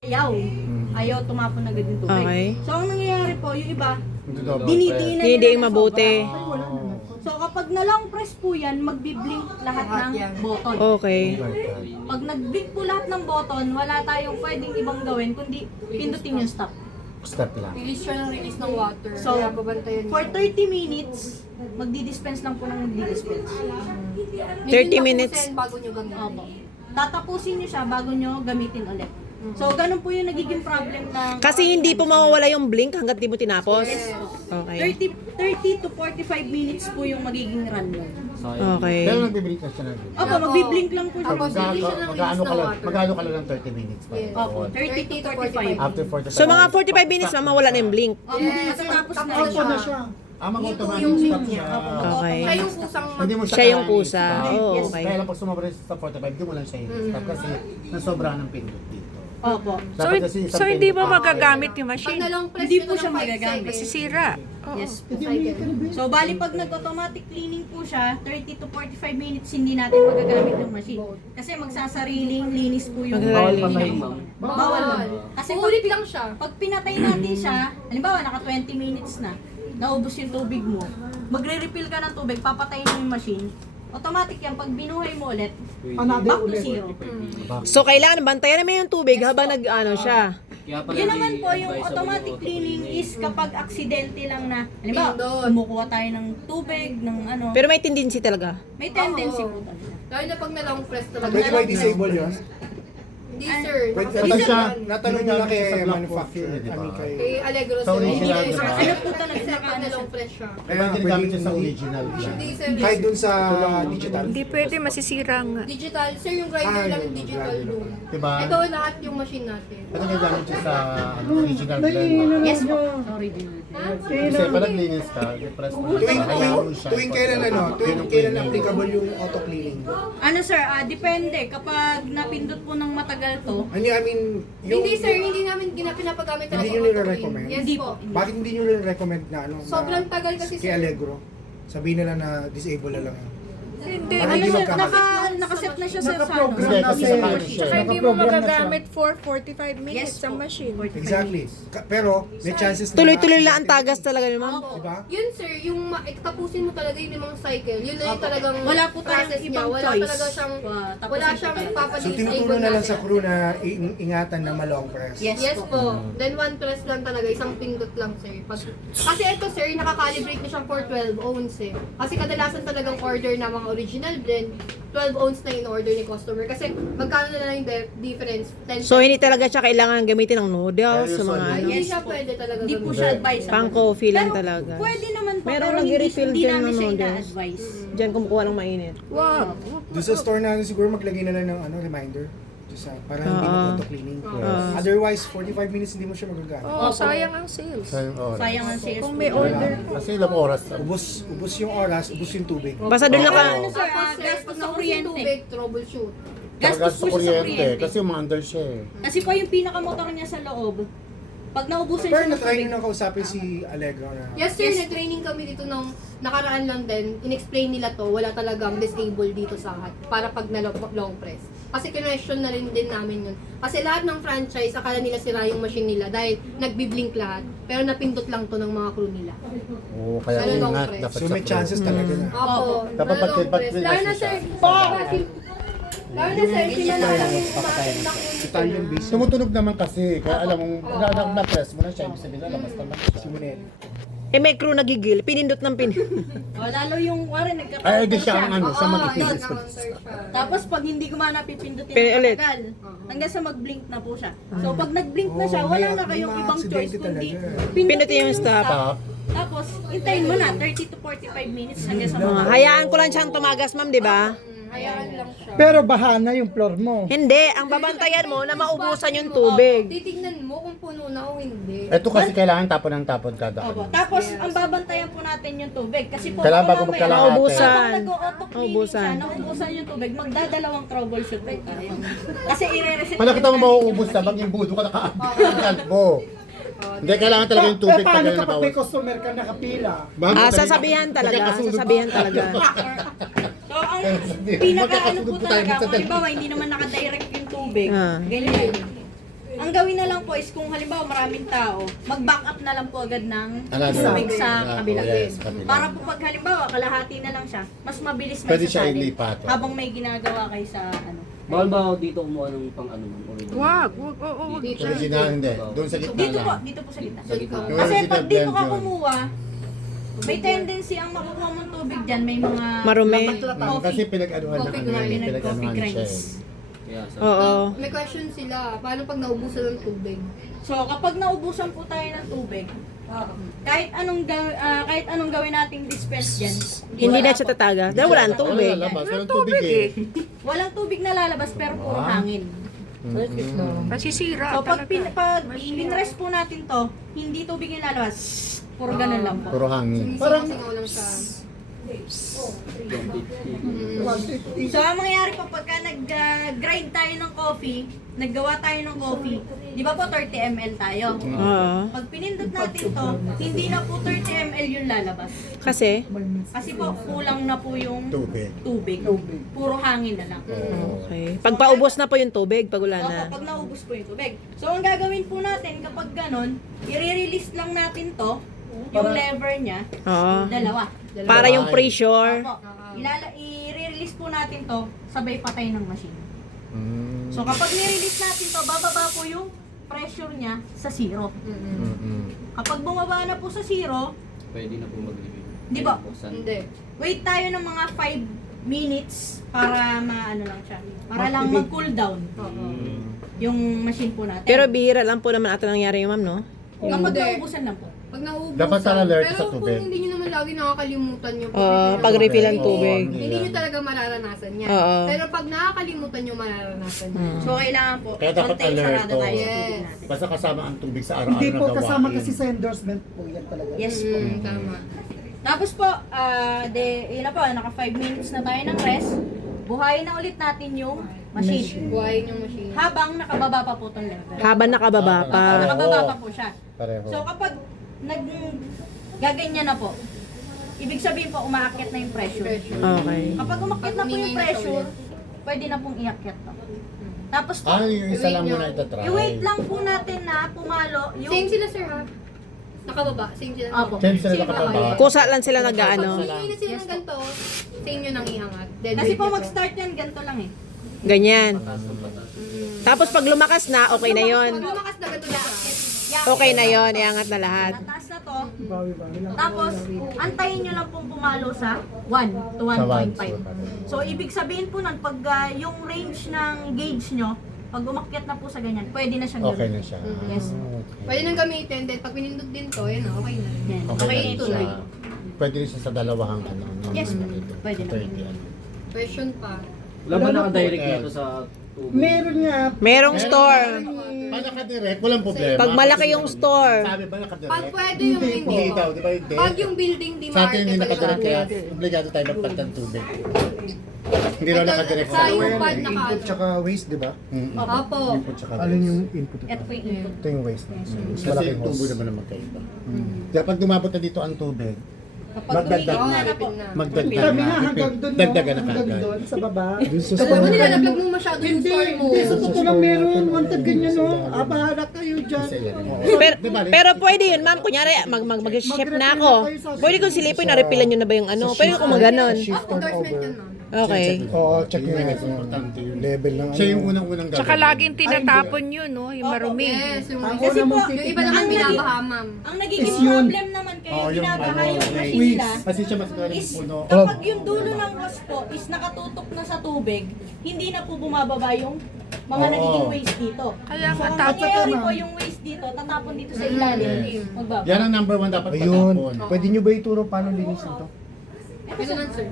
Ayaw tumapon agad yung tubig. Okay. So, ang nangyayari po, yung iba, Hindi nila ng mabuti. sobra. So, kapag na long press po yan, magbiblink lahat ng button. Okay. Pag nag-blink po lahat ng button, wala tayong pwedeng ibang gawin, kundi pindutin yung stop. Step lang. Release siya ng release ng water. So, Kaya babantayan for 30 minutes, magdi-dispense lang po ng magdi-dispense. 30 minutes. bago nyo gamitin. Opo. Tatapusin nyo siya bago nyo gamitin ulit. So, ganun po yung nagiging problem ng... Kasi hindi po mawawala yung blink hanggat di mo tinapos. Okay. 30 to 45 minutes po yung magiging run mo. Okay. Pero nagbiblink na siya ng blink. Opo, magbiblink lang po siya. Tapos, release siya ng release ng water. Magkano ka lang ng 30 minutes pa? Yes. Opo, 30 to 45. After 45 So mga 45 minutes na mawala na yung blink. Opo, matatapos na siya. mag-automatic yung stop linya. siya. Okay. Siya yung kusang Hindi mo Siya yung kusa. Oh, Yes. okay. Kaya lang pag sumabra sa 45, hindi mo lang siya i-stop kasi nasobra ng pindot dito. Opo. Dapat kasi isang hindi pindot mo pa. magagamit yung Pag machine. nalong press Hindi nyo po ng siya 5 magagamit. seconds, Masisira. Yes. cycle. So, bali pag nag-automatic cleaning po siya, 30 to 45 minutes hindi natin magagamit yung machine. Kasi magsasariling linis po yung... Bawal patayin, Bawal. Kasi pag, Ulit lang siya. pag pinatay natin siya, halimbawa naka 20 minutes na, naubos yung tubig mo, magre-refill ka ng tubig, papatayin mo yung machine, automatic yan, pag binuhay mo ulit, back to zero. So kailangan bantayan naman yung tubig habang nag-ano siya. Yun naman po, yung automatic cleaning is kapag aksidente lang na, halimbawa, Pindot. kumukuha tayo ng tubig, ng ano, Pero may tendency talaga. may tendency po talaga. Lalo na pag nalong press talaga. Pwede ba i-disable yun? Hindi sir. Pwede Pag siya, natanong nyo na kay sa block manufacturer, coffee, di ba? I mean kay... Kay Allegro Sa sir. original, Hindi di ba? Ano po talaga sa pag nalong press siya. Kaya ginagamit siya sa original plan. Hindi sir. Kahit dun sa digital. Hindi pwede, masisira nga. Digital. Sir, yung grinder lang yung digital grinder. doon. Diba? Ito lahat yung machine natin. Ito ginagamit siya sa original blend. Yes po, original. Kasi pag naglinis ka, i-press mo lang. Hayaan mo siya. Tuwing kailan tuwing kailan applicable yung auto cleaning? Ano sir, depende. Kapag napindot po ng matagal to, I mean, yung... Hindi sir, hindi namin pinapagamit talaga. Hindi nyo auto nire-recommend? clean. Yes Hindi po. po. Bakit hindi nyo rin recommend na ano? Sobrang na- tagal kasi, Kay sir. Allegro. Sabihin nila na disable na lang. Hindi. Ano ano hindi sir, magkakaroon? nakaset na siya sa ano, Hindi, kasi sa sa machine. Tsaka hindi mo magagamit for 45 minutes Yes sa po. machine. Exactly. Pero may chances na... Tuloy-tuloy lang ang tagas talaga ni ma'am. Diba? Yun sir, yung tapusin mo talaga yung limang cycle. Yun na yung talagang Wala po tayong process niya. ibang Wala choice. talaga siyang, Tapusin wala po siyang tayo. So papadisable tinutulong na lang sa natin. crew na ingatan na ma-long press. Yes, Yes po. po. Then one press lang talaga, isang pindot lang sir. Kasi ito sir, nakakalibrate na siyang for 12 ounce eh. Kasi kadalasan talagang order na mga original blend, 12 ounce na in-order ni customer. Kasi magkano na lang yung difference? 10 So hindi talaga siya kailangan gamitin ng noodles sa mga ano. Hindi Yes siya po. pwede talaga Hindi po gamitin. siya advisable. Pang coffee lang Pero talaga. Pwede naman po, Meron pero nag-refill hindi dyan namin ng siya noodles. ina-advise. Diyan kumukuha ng mainit. Wow. Doon sa store natin siguro maglagay na lang ng reminder. Para hindi mag-auto cleaning. Otherwise, 45 minutes hindi mo siya magagamit. Oh, sayang ang sales. Sayang ang sales Kung po. may order. Kasi ilang oras. Ubus yung oras, ubus yung tubig. Basta doon lang ka. Ano sir, Tapos sir, gastos pag sa naubos yung kuryente. tubig, troubleshoot. Gastos po siya sa kuryente. Kasi umaandar siya eh. Kasi po yung pinakamotor niya sa loob, pag naubusan Pero siya ng na-try tubig, nyo nang kausapin si Allegro na... Yes sir, na-training kami dito nung nakaraan lang din. In-explain nila to, wala talagang disable dito sa lahat para pag na-long press. Kasi kinwestiyon na rin din namin yun. Kasi lahat ng franchise, akala nila sira yung machine nila dahil nagbiblink lahat. Pero napindot lang to ng mga crew nila. Oo, kaya Ano long ingat. press? Dapat So sa may chances talaga na. Opo. Dapat na long pag- press. pag- Lalo na sir, lalo na sir, sinala kami Italian base. Tumutunog naman kasi. Kaya alam mong, na-press mo na siya. Ibig sabihin na, labas naman siya. Simunet. Eh may crew nagigil. Pinindot ng pinindot. lalo yung wari Ay, di nagkakaroon siya ang ano, siya Oo, magkikita. yun, counter siya. Tapos pag hindi gumana pipindutin Pero ng ulit. matagal, hanggang sa mag-blink na po siya. So pag nag-blink na siya, wala na kayong may ibang choice aksidente kundi talaga. Pindutin yung stop. Tapos hintayin mo na 30 to 45 minutes hanggang sa mga Hayaan ko lang siyang tumagas ma'am, di ba? Hayaan lang siya. Pero bahana yung floor mo. Hindi, ang babantayan mo na maubusan yung tubig. Titignan mo kung puno na o hindi. Ito kasi kailangan tapon ng tapon kada Opo. ano. Tapos ang babantayan po natin yung tubig kasi po Kailangan bago mamaya, magkalahati. Naubusan. habang nag-auto cleaning Naubusan. siya, naubusan yung tubig, magdadalawang troubleshoot po tayo. Kasi i-reset Pala kita mo mauubos na, maging budo ka nakakalbo. Hindi, kailangan talaga yung tubig pag paano yan kapag may nabawas. customer ka nakapila? Sasabihan talaga. Sasabihan talaga. So, ang pinaka-ano po talaga, kung halimbawa hindi naman nakadirect yung tubig, Ah. ganyan. Ang gawin na lang po is kung halimbawa maraming tao, mag-back up na lang po agad ng Another. tubig sa kabila. Yes, kabila. Para po pag halimbawa kalahati na lang siya, mas mabilis Pwede may siya sasalin ilipat. habang may ginagawa kayo sa ano. Bawal ba ako dito kumuha ng pang ano man? Wag, wag. Original, hindi. Doon sa gitna Dito po, lang. dito po sa gitna. Sa gitna. Yung Kasi original pag dito blend ka yun. kumuha, may tendency ang makukuha mong tubig dyan, may mga Marumi. Kasi pinag-anuhan Coffee na grind. coffee pinag-anuhan siya. grinds. Kaya sa Oo. May question sila, paano pag naubusan ng tubig? So kapag naubusan po tayo ng tubig, kahit anong gawin nating dispense dyan, Hindi na wala siya po. tataga. Dahil wala ang tubig. Wala lalabas. Walang tubig eh. Walang tubig na lalabas pero puro hangin. Masisira So pag, talaga. pag pinrest po natin to, hindi tubig yung lalabas. Puro ganun lang po. Puro hangin. Sumisingaw lang sa... So ang mangyayari po pagka nag-grind tayo ng coffee, naggawa tayo ng coffee, di ba po 30 ml tayo? Oo. Pag pinindot natin to, hindi na po 30 ml yung lalabas. Kasi? Kasi po kulang na po yung Tubig. tubig. Puro hangin na lang. Okay. Pag paubos na po yung tubig, pag wala na. Opo, pag naubos po yung tubig. So ang gagawin po natin kapag ganon, i-release lang natin to, yung lever niya, Oo. dalawa. Para yung pressure. Opo, i-release po natin to, sabay patay ng machine. Mm. So kapag ni-release natin to, bababa po yung pressure niya sa zero. Mm-mm. Kapag bumaba na po sa zero, pwede na po mag-review. Di ba? Hindi. wait tayo ng mga 5 minutes para maano lang siya. Para lang mag-cool down yung machine po natin. Pero bihira lang po naman ata nangyari yung ma'am, no? kapag Hindi. naubusan lang po. Pag naubusan, Dapat sana alert pero sa tubig. kung hindi nyo naman lagi nakakalimutan nyo, Pag refill ang tubig. Hindi nyo talaga mararanasan yan. Oo. Pero pag nakakalimutan nyo, mararanasan yan. So kailangan po, Kaya dapat konting alert, sarado tayo sa Yes. tubig natin. Basta kasama ang tubig sa araw-araw Hindi na po gawain. kasama kasi sa endorsement po yan talaga. Yes po. Tama. Tapos po, yun na po, naka 5 minutes na tayo ng rest. Buhayin na ulit natin yung machine. Buhayin yung machine. Habang nakababa pa po itong level. Habang nakababa pa. Nakababa pa po siya. Pareho. So kapag gaganyan na po, ibig sabihin po umaakyat na yung pressure. Okay. Kapag umakyat na po yung Umingay na siya pressure, ulit. pwede na pong iakyat to. Tapos po, yung isa lang i-wait muna nyo. itatry. i-wait lang po natin na pumalo yung... Same sila sir ha? Nakababa, same sila. Apo. Same sila nakababa. Kusa lang sila Pag nag-ano. humingi na sila ng ganito, same yun ang iangat. Then Kasi wait po nyo to. mag-start yan, ganito lang eh. Ganyan. Tapos pag lumakas na, okay na yon. Pag lumakas na ganito na. Okay na yon, iangat na lahat. Tataas na to. Bawi-bawi lang. Tapos, antayin nyo lang pong pumalo sa 1 to Sa 1.5. So, ibig sabihin po nun, pag yung range ng gauge nyo, pag umakyat na po sa ganyan, pwede na siyang Okay gamitin. na siya. Yes. Pwede nang gamitin, then pag pinindot din to, yun okay na. Yan. Okay Okay na ito siya. lang. Pwede rin siya sa dalawang ano. Yes, dito. pwede Sa na. 30 ano. Question pa. Wala ba naka-direct dito sa tubig? Meron nga. Merong store. Pag nakadirect, walang problema. Pag malaki yung store. Sabi ba nakadirect? Pag pwede yung hindi Hindi po. daw, di ba hindi? Pag yung building di Sa atin hindi nakadirect kaya market obligado tayo magpalit ng tubig. Hindi raw nakadirect sa yung pad Input naka tsaka waste, di ba? Opo. Input tsaka Alin yung input? Ito po yung input. Ito yung waste. Mas Kasi malaking yung tubo hose. naman ang magkaiba. Kaya pag dumabot na dito ang tubig, Kapag Magdagdag tumigit na. na po, magdagdag Sabi na. nga hanggang doon, no? Dagdagan na Hanggang kagad. doon sa baba. Dun sa Alam mo, nilalaglag mo masyado yung Hindi, store mo. hindi. Sa totoo lang meron. Wantag ganyan, no? Sa ilalim. Bahala kayo dyan. Sa ilalim. Pero, Di ba, pero pwede yun, ma'am. Kunyari, mag-chef na ako. Pwede kong silipin, na-refilan nyo na ba yung ano? Pwede kung maganon. Shift Opo, endorsement turnover. yun ma'am. Okay. Oo, check nyo Yes, yung importante yun. level ng Siya yung unang-unang Tsaka gagawin. laging tinatapon yun, no? Yung marumi. Yes, yung Ang Kasi una po, mong yung iba naman ang binabaha ma'am. ang nagiging Is yun. problem naman kayo, Oo, yung binabaha ano, yung okay. machine nila, Kasi siya mas galing is puno. kapag yung dulo ng hose po is nakatutok na sa tubig, hindi na po bumababa yung mga Oo. nagiging waste dito. Kaya So, nga ang tapos. nangyayari po yung waste dito, tatapon dito sa ilalim. Magbaba. Yan ang number 1 dapat Ayun. patapon. Pwede nyo ba ituro paano linisin to? Ito lang sir.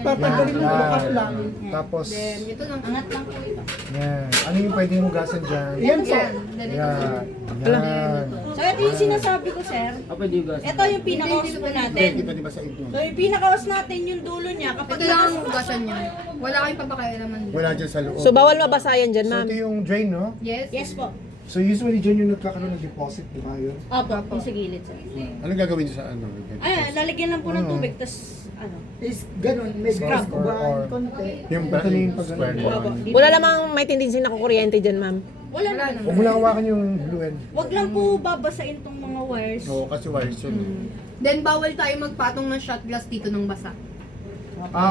Tatanggalin mo bukas lang. Tapos, Then, ito lang. Angat lang po ito. yan. Ano yung pwede yung hugasan dyan? Yan po. Yan. Then, ito Yan. Yan. So ito yung sinasabi ko, sir. Pwede yung gas. Ito yung pinaka-hose po natin. Hindi ba di ba sa ibon? So yung pinaka-hose natin, yung dulo niya, kapag Ito lang ang hugasan niya. Wala kayong papakailaman. Wala dyan sa loob. So, bawal mabasayan dyan, So, ma'am. ito yung drain, no? Yes. Yes po. So, usually dyan yung nagkakaroon ng deposit, di ba yun? Opo, yung sa gilid, sir. Anong gagawin niyo sa ano? Ay, lalagyan lang po ng tubig, tas ano. Is ganun. May Scrub gas kubahan, or- konti. Yung Ito na yung square pag- one. Wala namang may tendency na kukuryente dyan, ma'am. Wala na. Huwag mo lang hawakan yung blue end. Wag lang po babasain tong mga wires. Oo, kasi wires yun eh. Then bawal tayo magpatong ng shot glass dito ng basa.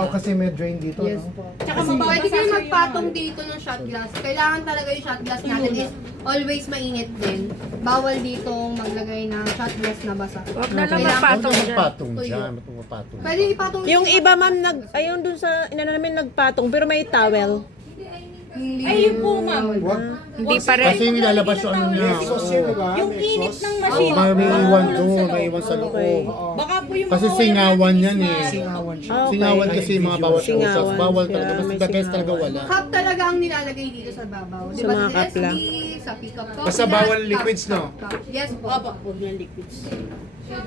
Kasi may drain dito, Yes. no? Tsaka Pwede mababasa kayo sa'yo magpatong yung- dito ng shot glass. Kailangan talaga yung shot glass natin is always mainit din. Bawal dito maglagay ng shot glass na basa. Huwag na lang Kailangan- magpatong Huwag dyan. patong Tuyo. dyan. Huwag mapatong. Pwede ipatong Yung dito. iba ma'am, ayun dun sa, inano namin nagpatong, pero may towel. Hindi. Ay, yun po, ma'am. Wag. Hindi pa rin. Kasi yung nilalabas yung ano niya. Exhaust yun, diba? Yung May init exhaust. ng Oo, machine. may iwan mahulog doon, sa may loob. iwan sa loob. Baka po yung Kasi mga wire singawan natin yan is eh. Singawan siya. Okay. Singawan kasi yung mga bawat usas. Singawan Bawal siya, talaga. Mas may the best singawan. talaga wala. Cup talaga ang nilalagay dito sa babaw. Sa Diba mga sa cup SD, lang. sa pickup ko. Basta bawal liquids, no? Yes po. Opo, huwag ng liquids.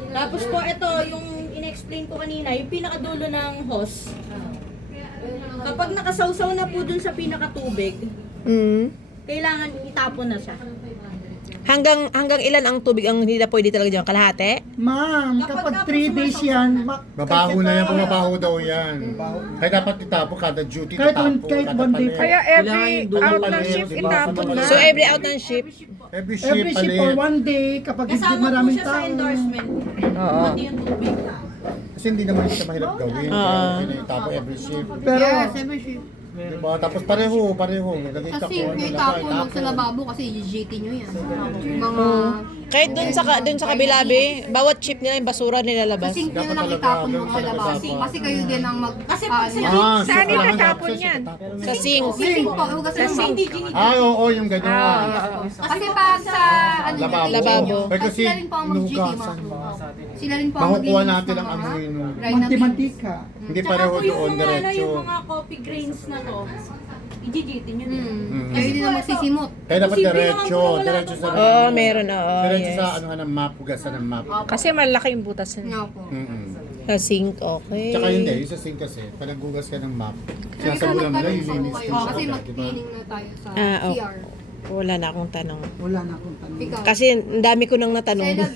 Tapos po, ito, yung in-explain ko kanina, yung pinakadulo ng hose. Kapag nakasawsaw na po dun sa pinakatubig, kailangan itapon na siya. Hanggang ilan ang tubig ang hindi na pwede talaga dyan? Kalahati? Ma'am, kapag 3 days yan, Mabaho na yan, pumabaho daw yan. Kaya dapat itapon kada duty. Kahit itapon, kahit kada one day palit. Kaya every Kailangan yung dulo out pala ng yun, shift, diba? itapon na. So every out ng ship? Every shift every shift or palit. 1 day, kapag hindi Kasama po maraming siya sa tao. endorsement. Oo. Pati yung tubig. Kasi hindi naman siya mahirap gawin. Kaya itapon every shift. Pero, Yes, every shift. Diba? Tapos pareho. Lagay ka Kasi kung ano, may lagay, tapon huwag sa tapon. lababo kasi GT nyo yan. Mga... Kahit dun sa kabilabi, bawat chip nila yung basura nilalabas. Kasi nyo Dapat lang talaga, itapon huwag sa ganun lababo. talaga. Kasi kayo din ang mag... Kasi ah, pag sa yan. Ah, Saan shift nila lang, tapon tapos yan? tapon. Sa sink. Sisig po, huwag kasi Kasi ng hindi ginit. Oo, yung ganyan. Kasi pag sa ano nyo, Lababo. Lababo. Kasi kasi sila rin po ang mag-GT inugasan. Sila rin po ang Makukuha maglinis natin ng ang mga amoy nun. dry na beans. manti-mantika. Hindi Tsaka pareho po yung doon, mga, diretso. yung mga coffee grains na to, i-GT nyo din. Kayo din ang magsisimot. Kaya dapat Posible diretso. naman po na Diretso sa... wala Oo, meron. Oo, Diretso yes. sa ano ng map, hugasan ng map. Kasi malaki yung butas na. Nga po. Sa sink, okay. Tsaka yun din, yung sa sink kasi, pag naghugas ka ng map, Kaya sinasabi lang nila, nagtanong po ilinis kayo. din siya. Kasi agad, diba? mag-cleaning na tayo sa Ah, okay. CR. Wala na akong tanong. Wala na akong tanong. Ikaw. Kasi ang dami ko nang natanong. Kaya